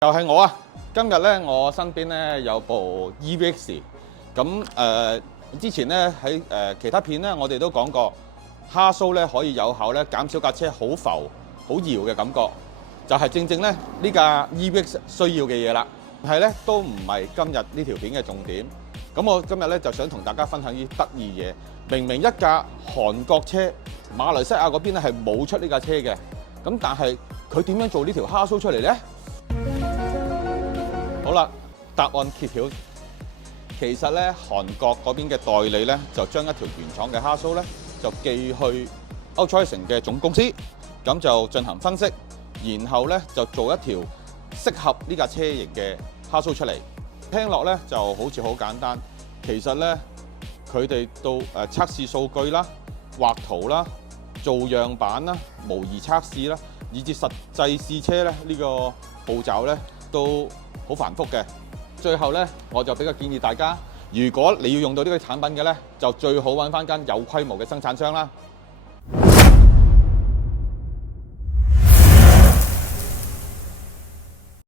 又係我啊！今日咧，我身邊咧有部 EVX。咁之前咧喺其他片咧，我哋都講過，蝦蘇咧可以有效咧減少架車好浮、好搖嘅感覺，就係正正咧呢架 EVX 需要嘅嘢啦。但係咧都唔係今日呢條片嘅重點。咁我今日咧就想同大家分享啲得意嘢。明明一架韓國車，馬來西亞嗰邊咧係冇出呢架車嘅，咁但係佢點樣做呢條蝦蘇出嚟咧？好啦，答案揭曉。其實咧，韓國嗰邊嘅代理咧，就將一條原廠嘅蝦蘇咧，就寄去歐賽城嘅總公司，咁就進行分析，然後咧就做一條適合呢架車型嘅蝦蘇出嚟。聽落咧就好似好簡單，其實咧佢哋到測試數據啦、畫圖啦、做樣板啦、模擬測試啦，以至實際試車咧呢個步驟咧都好繁複嘅。最後咧，我就比較建議大家，如果你要用到呢個產品嘅咧，就最好揾翻間有規模嘅生產商啦。